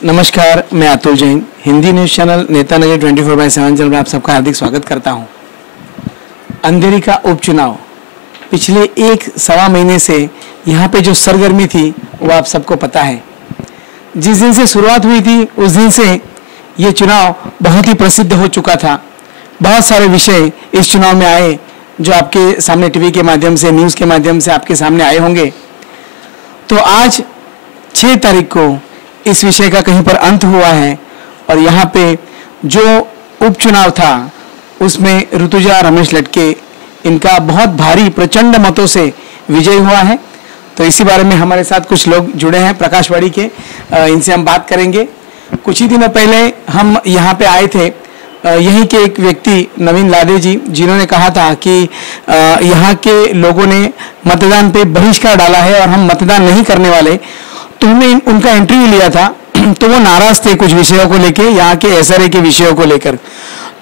नमस्कार, मैं Atul Jain, Hindi news channel नेता नजर 24/7 चैनल में आप सबका हार्दिक स्वागत करता हूं। अंधेरी का उपचुनाव पिछले 1-1.25 महीने से यहां पे जो सरगर्मी थी वो आप सबको पता है। जिस दिन से शुरुआत हुई थी उस दिन से ये चुनाव बहुत ही प्रसिद्ध हो चुका था। बहुत सारे विषय इस चुनाव में आए जो आपके सामने टीवी के माध्यम से, न्यूज़ के माध्यम से आपके सामने आए होंगे। तो आज 6 तारीख को इस विषय का कहीं पर अंत हुआ है और यहाँ पे जो उपचुनाव था उसमें ऋतुजा रमेश लटके इनका बहुत भारी प्रचंड मतों से विजय हुआ है। तो इसी बारे में हमारे साथ कुछ लोग जुड़े हैं प्रकाशवाड़ी के, इनसे हम बात करेंगे। कुछ ही दिनों पहले हम यहाँ पे आए थे, यहीं के एक व्यक्ति नवीन लादे जी, जिन्होंने कहा था कि यहाँ के लोगों ने मतदान पे बहिष्कार डाला है और हम मतदान नहीं करने वाले। तो हमने उनका इंटरव्यू लिया था तो वो नाराज थे कुछ विषयों को लेके, यहाँ के एसआरए के विषयों को लेकर।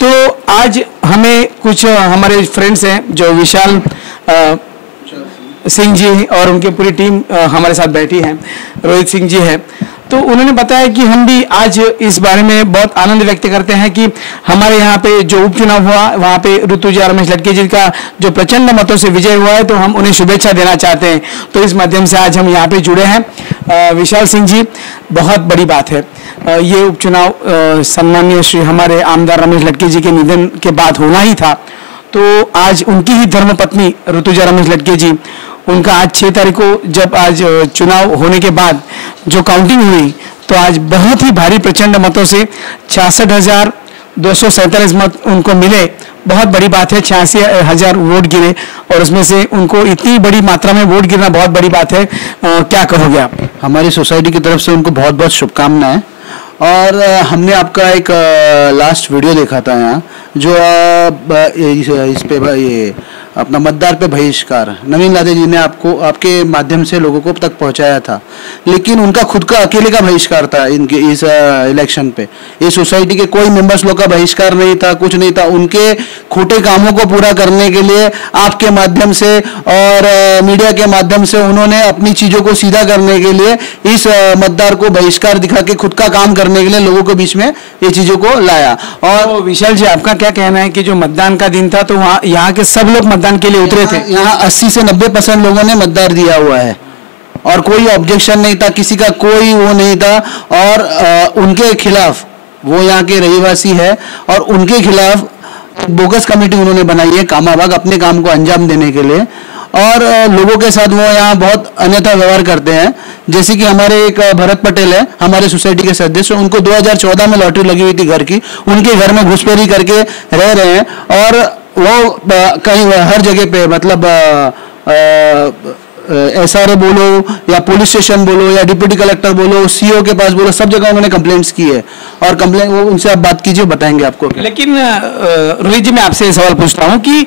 तो आज हमें कुछ हमारे फ्रेंड्स हैं जो विशाल सिंह जी और उनकी पूरी टीम हमारे साथ बैठी है, रोहित सिंह जी है। तो उन्होंने बताया कि हम भी आज इस बारे में बहुत आनंद व्यक्त करते हैं कि हमारे यहाँ पे जो उपचुनाव हुआ वहाँ पे ऋतुजा रमेश लटके जी का जो प्रचंड मतों से विजय हुआ है, तो हम उन्हें शुभेच्छा देना चाहते हैं। तो इस माध्यम से आज हम यहाँ पे जुड़े हैं। विशाल सिंह जी, बहुत बड़ी बात है ये उपचुनाव सम्मानीय श्री हमारे आमदार रमेश लटके जी के निधन के बाद होना ही था। तो आज उनकी ही धर्मपत्नी ऋतुजा रमेश लटके जी, उनका आज 6 तारीख को जब आज चुनाव होने के बाद जो काउंटिंग हुई तो आज बहुत ही भारी प्रचंड मतों से 66,247 मत उनको मिले। बहुत बड़ी बात है, 86,000 वोट गिरे और उसमें से उनको इतनी बड़ी मात्रा में वोट गिरना बहुत बड़ी बात है। क्या कहोगे आप? हमारी सोसाइटी की तरफ से उनको बहुत बहुत शुभकामनाएं। और हमने आपका एक लास्ट वीडियो देखा था यहाँ जो इस पे ये अपना मतदार पे बहिष्कार नवीन लादे जी ने आपको आपके माध्यम से लोगों को तक पहुंचाया था, लेकिन उनका खुद का अकेले का बहिष्कार था इनके इस इलेक्शन पे। ये सोसाइटी के कोई मेंबर्स लोग का बहिष्कार नहीं था, कुछ नहीं था। उनके खोटे कामों को पूरा करने के लिए आपके माध्यम से और मीडिया के माध्यम से उन्होंने अपनी चीज़ों को सीधा करने के लिए इस मतदार को बहिष्कार दिखा के खुद का काम करने के लिए लोगों के बीच में ये चीज़ों को लाया। और विशाल जी, आपका क्या कहना है कि जो मतदान का दिन था तो वहाँ यहाँ के सब लोग मतदान के लिए उतरे थे? यहाँ 80 से 90% लोगों ने मतदान दिया हुआ है और कोई ऑब्जेक्शन नहीं था, किसी का कोई वो नहीं था। और उनके खिलाफ, वो यहाँ के रहीवासी है और उनके खिलाफ बोगस कमेटी उन्होंने बनाई है कामाबाग अपने काम को अंजाम देने के लिए। और लोगों के साथ वो यहाँ बहुत अन्यथा व्यवहार करते हैं। जैसे कि हमारे एक भरत पटेल है, हमारे सोसाइटी के सदस्य, उनको 2014 में लॉटरी लगी हुई थी घर की, उनके घर में घुसपैठी करके रह रहे हैं और वो कहीं हर जगह पे मतलब एसआरए बोलो या पुलिस स्टेशन बोलो या डिप्टी कलेक्टर बोलो, सीओ के पास बोलो, सब जगह उन्होंने कंप्लेंट्स की है। और कंप्लेंट वो उनसे आप बात कीजिए, बताएंगे आपको। लेकिन रोहित जी, मैं आपसे सवाल पूछता हूँ कि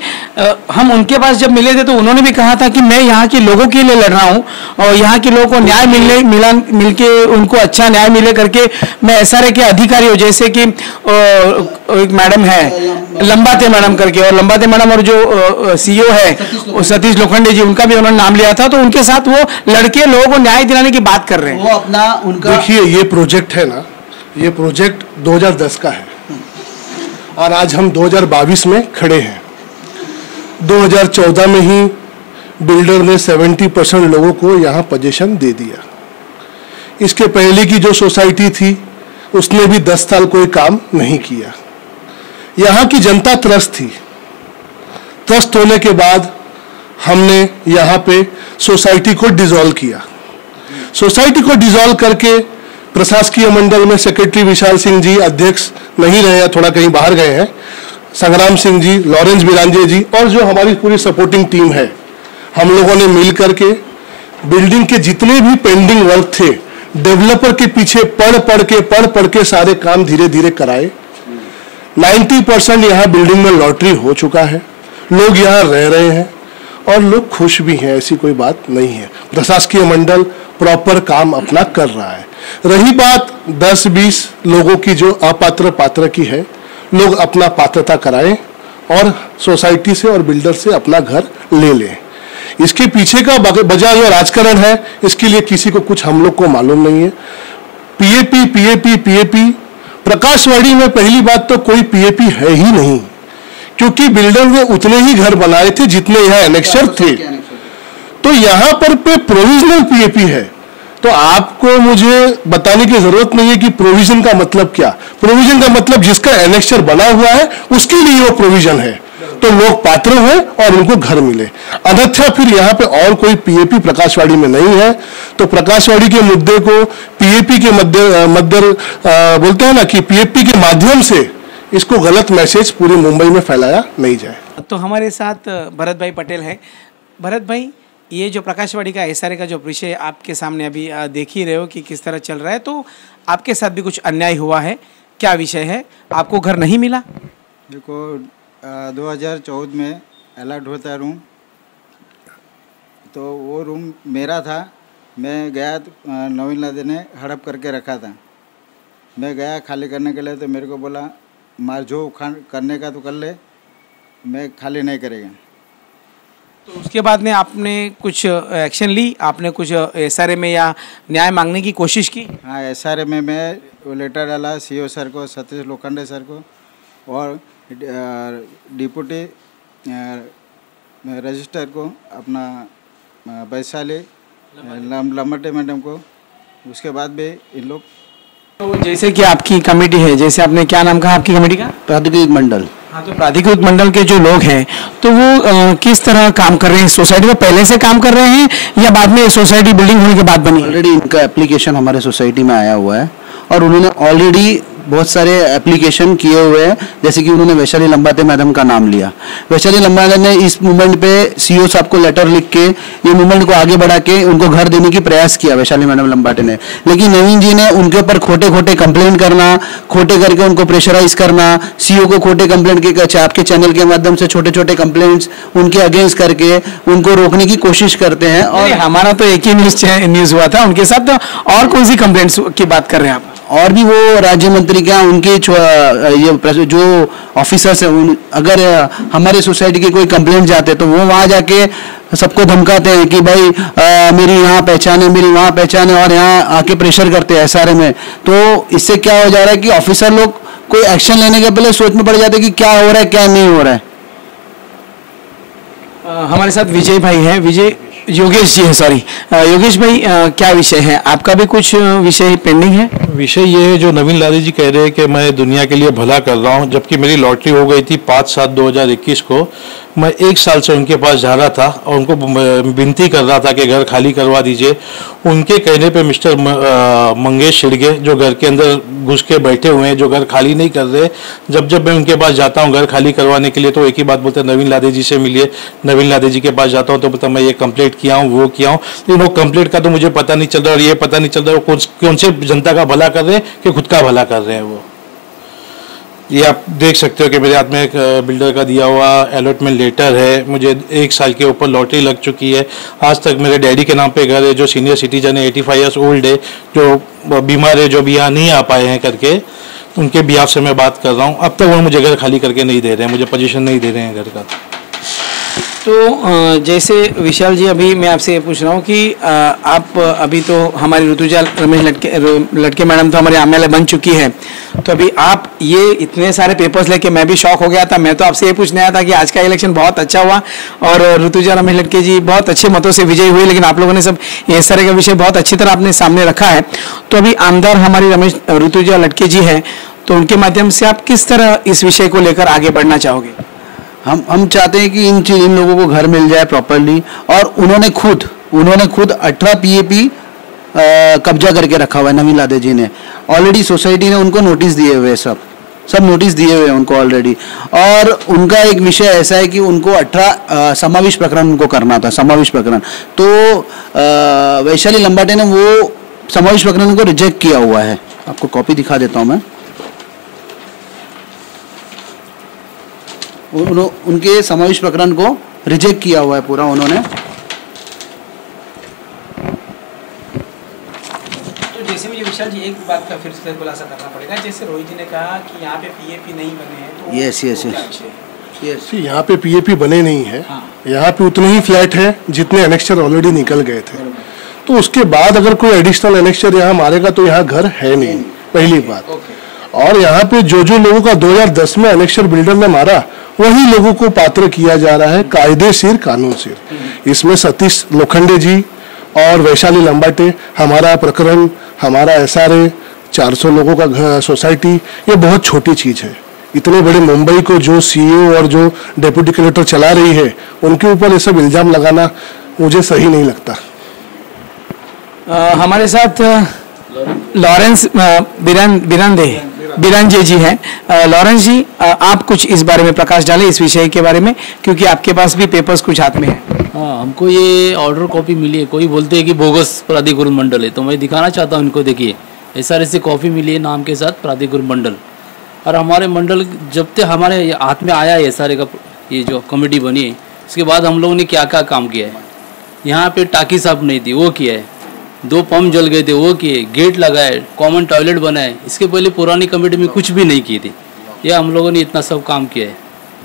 हम उनके पास जब मिले थे तो उन्होंने भी कहा था कि मैं यहाँ के लोगों के लिए लड़ रहा हूँ और यहाँ के लोगों को न्याय मिलके उनको अच्छा न्याय मिले करके मैं एसआरए के अधिकारी हूँ। जैसे कि एक मैडम है लंबाते मैडम करके, और लंबाते मैडम और जो सीईओ है सतीश लोखंडे जी, उनका भी उन्होंने नाम लिया था। तो उनके साथ वो लड़के लोगों को न्याय दिलाने की बात कर रहे हैं। वो अपना उनका देखिए, ये प्रोजेक्ट है ना, ये प्रोजेक्ट 2010 का है और आज हम 2022 में खड़े हैं। 2014 में ही बिल्डर ने 70% लोगों को यहाँ पोजीशन दे दिया। इसके पहले की जो सोसाइटी थी उसने भी 10 साल कोई काम नहीं किया। यहाँ की जनता त्रस्त थी। त्रस्त होने के बाद हमने यहाँ पे सोसाइटी को डिसॉल्व किया। सोसाइटी को डिसॉल्व करके प्रशासकीय मंडल में सेक्रेटरी विशाल सिंह जी अध्यक्ष नहीं रहे, थोड़ा कहीं बाहर गए हैं, संग्राम सिंह जी, लॉरेंस बिरांजे जी और जो हमारी पूरी सपोर्टिंग टीम है, हम लोगों ने मिल करके बिल्डिंग के जितने भी पेंडिंग वर्क थे डेवलपर के पीछे पढ़ के सारे काम धीरे धीरे कराए। 90% यहाँ बिल्डिंग में लॉटरी हो चुका है, लोग यहाँ रह रहे हैं और लोग खुश भी हैं, ऐसी कोई बात नहीं है। प्रशासकीय मंडल प्रॉपर काम अपना कर रहा है। रही बात 10-20 लोगों की जो अपात्र पात्र की है, लोग अपना पात्रता कराएं और सोसाइटी से और बिल्डर से अपना घर ले लें। इसके पीछे का वजह जो राजकारण है, इसके लिए किसी को कुछ हम लोग को मालूम नहीं है। PAP PAP PAP. प्रकाशवाड़ी में पहली बात तो कोई पीएपी है ही नहीं, क्योंकि बिल्डर ने उतने ही घर बनाए थे जितने यहाँ एनेक्सर थे। तो यहाँ पर प्रोविजनल पीएपी है। तो आपको मुझे बताने की जरूरत नहीं है कि प्रोविजन का मतलब क्या। प्रोविजन का मतलब जिसका एनेक्सर बना हुआ है उसके लिए वो प्रोविजन है, तो लोग पात्र हैं और उनको घर मिले। अन्यथा फिर यहाँ पे और कोई पीएपी प्रकाशवाड़ी में नहीं है। तो प्रकाशवाड़ी के मुद्दे को पीएपी के मध्य बोलते हैं ना कि पीएपी के माध्यम से इसको गलत मैसेज पूरे मुंबई में फैलाया नहीं जाए। तो हमारे साथ भरत भाई पटेल है। भरत भाई, ये जो प्रकाशवाड़ी का एसआरए का जो विषय आपके सामने अभी देख ही रहे हो कि किस तरह चल रहा है, तो आपके साथ भी कुछ अन्याय हुआ है, क्या विषय है? आपको घर नहीं मिला? देखो 2014 में अलर्ट होता है रूम, तो वो रूम मेरा था। मैं गया तो नवीन लादे ने हड़प करके रखा था। मैं गया खाली करने के लिए, तो मेरे को बोला मार जो करने का तो कर ले, मैं खाली नहीं करेगा। तो उसके बाद में आपने कुछ एक्शन ली? आपने कुछ एसआरए में या न्याय मांगने की कोशिश की? हाँ, एसआरए में मैं वो लेटर डाला सीओ सर को, सतीश लोखंडे सर को, और डिप्टी रजिस्टर को, अपना वैशाली लम्बटे मैडम को। उसके बाद भी इन लोग, तो जैसे कि आपकी कमेटी है, जैसे आपने क्या नाम कहा आपकी कमेटी का? प्राधिकृत मंडल। हाँ, तो प्राधिकृत मंडल के जो लोग हैं तो वो किस तरह काम कर रहे हैं? सोसाइटी में पहले से काम कर रहे हैं या बाद में सोसाइटी बिल्डिंग होने के बाद बनी? ऑलरेडी इनका एप्लीकेशन हमारे सोसाइटी में आया हुआ है और उन्होंने ऑलरेडी बहुत सारे एप्लीकेशन किए हुए हैं। जैसे कि उन्होंने वैशाली लंबाते मैडम का नाम लिया। वैशाली लंबाते ने इस मूवमेंट पे सीओ साहब को लेटर लिख के ये मूवमेंट को आगे बढ़ा के उनको घर देने की प्रयास किया वैशाली मैडम लंबाते ने। लेकिन नवीन जी ने उनके ऊपर खोटे खोटे कंप्लेंट करना, खोटे करके उनको प्रेशराइज करना, सीओ को खोटे कंप्लेंट के आपके चैनल के माध्यम से छोटे छोटे कंप्लेंट्स उनके अगेंस्ट करके उनको रोकने की कोशिश करते हैं। और हमारा तो एक ही न्यूज हुआ था उनके साथ, तो और कौन सी कंप्लेंट्स की बात कर रहे हैं आप? और भी वो राज्य मंत्री क्या उनके ये जो ऑफिसर्स हैं, अगर हमारे सोसाइटी के कोई कंप्लेंट जाते तो वो वहाँ जाके सबको धमकाते हैं कि भाई मेरी यहाँ पहचान है, मेरी वहाँ पहचान है, और यहाँ आके प्रेशर करते हैं एसआरए में। तो इससे क्या हो जा रहा है कि ऑफिसर लोग कोई एक्शन लेने के पहले सोच में पड़ जाते हैं कि क्या हो रहा है क्या नहीं हो रहा है। हमारे साथ विजय भाई हैं, योगेश जी है, सॉरी योगेश भाई, क्या विषय है आपका? भी कुछ विषय पेंडिंग है? विषय ये है जो नवीन लादे जी कह रहे हैं कि मैं दुनिया के लिए भला कर रहा हूं, जबकि मेरी लॉटरी हो गई थी 5/7/2021 को। मैं 1 साल से उनके पास जा रहा था और उनको विनती कर रहा था कि घर खाली करवा दीजिए। उनके कहने पे मिस्टर मंगेश शिड़गे जो घर के अंदर घुस के बैठे हुए हैं, जो घर खाली नहीं कर रहे, जब मैं उनके पास जाता हूं घर खाली करवाने के लिए तो एक ही बात बोलते हैं, नवीन लादे जी से मिलिए। नवीन लादे जी के पास जाता हूं तो बोलता मैं ये कंप्लेंट किया हूँ, वो किया हूँ। लेकिन वो कंप्लेंट का तो मुझे पता नहीं चल रहा, और ये पता नहीं चल रहा वो कौन से जनता का भला कर रहे हैं कि खुद का भला कर रहे हैं। वो ये आप देख सकते हो कि मेरे हाथ में एक बिल्डर का दिया हुआ अलॉटमेंट लेटर है। मुझे 1 साल के ऊपर लॉटरी लग चुकी है। आज तक मेरे डैडी के नाम पे घर है, जो सीनियर सिटीजन है, 85 ईयर्स ओल्ड है, जो बीमार है, जो भी यहाँ नहीं आ पाए हैं करके, उनके बिहाफ से मैं बात कर रहा हूँ। अब तक वो मुझे घर खाली करके नहीं दे रहे हैं, मुझे पोजीशन नहीं दे रहे हैं घर का। तो जैसे विशाल जी, अभी मैं आपसे ये पूछ रहा हूँ कि आप अभी तो हमारी ऋतुजा रमेश लटके मैडम तो हमारे एमएलए बन चुकी है, तो अभी आप ये इतने सारे पेपर्स लेके मैं भी शॉक हो गया था। मैं तो आपसे ये पूछने आया था कि आज का इलेक्शन बहुत अच्छा हुआ और ऋतुजा रमेश लटके जी बहुत अच्छे मतों से विजयी हुई, लेकिन आप लोगों ने सब इस तरह का विषय बहुत अच्छी तरह आपने सामने रखा है। तो अभी आमदार हमारी ऋतुजा लटके जी है, तो उनके माध्यम से आप किस तरह इस विषय को लेकर आगे बढ़ना चाहोगे? हम चाहते हैं कि इन लोगों को घर मिल जाए प्रॉपर्ली, और उन्होंने खुद 18 पीएपी कब्जा करके रखा हुआ है नवीन लादे जी ने। ऑलरेडी सोसाइटी ने उनको नोटिस दिए हुए, सब नोटिस दिए हुए हैं उनको ऑलरेडी। और उनका एक विषय ऐसा है कि उनको 18 समावेश प्रकरण उनको करना था, समावेश प्रकरण। तो वैशाली लंबाटे ने वो समावेश प्रकरण को रिजेक्ट किया हुआ है। आपको कॉपी दिखा देता हूँ मैं। उनके समावेश प्रकरण को रिजेक्ट किया हुआ है पूरा उन्होंने। तो जैसे मुझे विशाल जी एक बात का फिर से खुलासा करना पड़ेगा, जैसे रोहित जी ने कहा कि यहाँ पे पीएपी नहीं बने हैं, तो यस यहाँ पे पीएपी बने नहीं है। हाँ। यहाँ पे उतने ही फ्लैट है जितने एनेक्सर ऑलरेडी निकल गए थे। तो उसके बाद अगर कोई एडिशनल एनेक्चर यहाँ मारेगा तो यहाँ घर है नहीं, पहली बात। और यहाँ पे जो जो लोगों का 2010 में एनेक्चर बिल्डर ने मारा वही लोगों को पात्र किया जा रहा है कायदेशीर कानून से। इसमें सतीश लोखंडे जी और वैशाली लंबाटे, हमारा प्रकरण, हमारा SRA, 400 लोगों का घर सोसाइटी, ये बहुत छोटी चीज है। इतने बड़े मुंबई को जो CEO और जो डेप्यूटी कलेक्टर चला रही है उनके ऊपर ये सब इल्जाम लगाना मुझे सही नहीं लगता। हमारे साथ लॉरेंस बिरांजे जी हैं। लॉरेंस जी, आप कुछ इस बारे में प्रकाश डालें, इस विषय के बारे में, क्योंकि आपके पास भी पेपर्स कुछ हाथ में है। हाँ, हमको ये ऑर्डर कॉपी मिली है। कोई बोलते हैं कि बोगस प्राधिकरण मंडल है, तो मैं दिखाना चाहता हूँ इनको। देखिए SRA से कॉपी मिली है नाम के साथ प्राधिकरण मंडल। और हमारे मंडल जब तक हमारे हाथ में आया है SRA का ये जो कमेटी बनी है, उसके बाद हम लोगों ने क्या क्या काम किया है। यहाँ पे टाकी साफ नहीं थी, वो किया है। 2 पंप जल गए थे, वो किए। गेट लगाए, कॉमन टॉयलेट बनाए। इसके पहले पुरानी कमेटी में कुछ भी नहीं की थी। ये हम लोगों ने इतना सब काम किया है।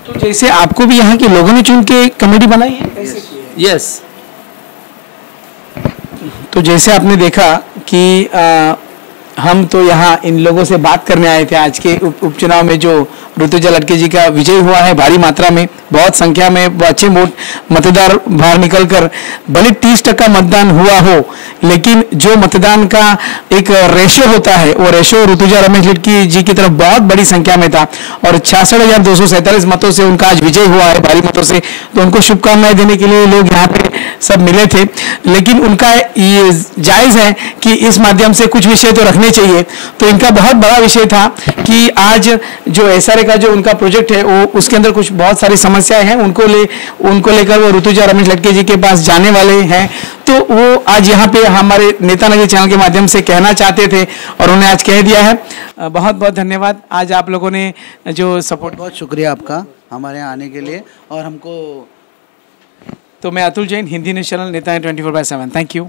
तो जैसे आपको भी यहाँ के लोगों ने चुन के कमेटी बनाई है? यस। तो जैसे आपने देखा कि हम तो यहाँ इन लोगों से बात करने आए थे। आज के उपचुनाव में जो ऋतुजा लटके जी का विजय हुआ है भारी मात्रा में, बहुत संख्या में अच्छे मतदार बाहर निकलकर, भले 30% मतदान हुआ हो, लेकिन जो मतदान का एक रेशो होता है वो रेशो ऋतुजा रमेश लटके जी की तरफ बहुत बड़ी संख्या में था। और 66,247 मतों से उनका आज विजय हुआ है, भारी मतों से। तो उनको शुभकामनाएं देने के लिए लोग यहाँ पे सब मिले थे। लेकिन उनका ये जायज़ है कि इस माध्यम से कुछ विषय तो रखने चाहिए। तो इनका बहुत बड़ा विषय था कि आज जो SRA का जो उनका प्रोजेक्ट है वो उसके अंदर कुछ बहुत सारी समस्याएं हैं, उनको लेकर वो ऋतुजा रमेश लटके जी के पास जाने वाले हैं। तो वो आज यहाँ पे हमारे नेता नगर चैनल के माध्यम से कहना चाहते थे और उन्हें आज कह दिया है। बहुत बहुत धन्यवाद आज आप लोगों ने जो सपोर्ट। बहुत शुक्रिया आपका हमारे यहाँ आने के लिए। और हमको तो मैं अतुल जैन, हिंदी न्यूज़ चैनल नेता 24/7। Thank you.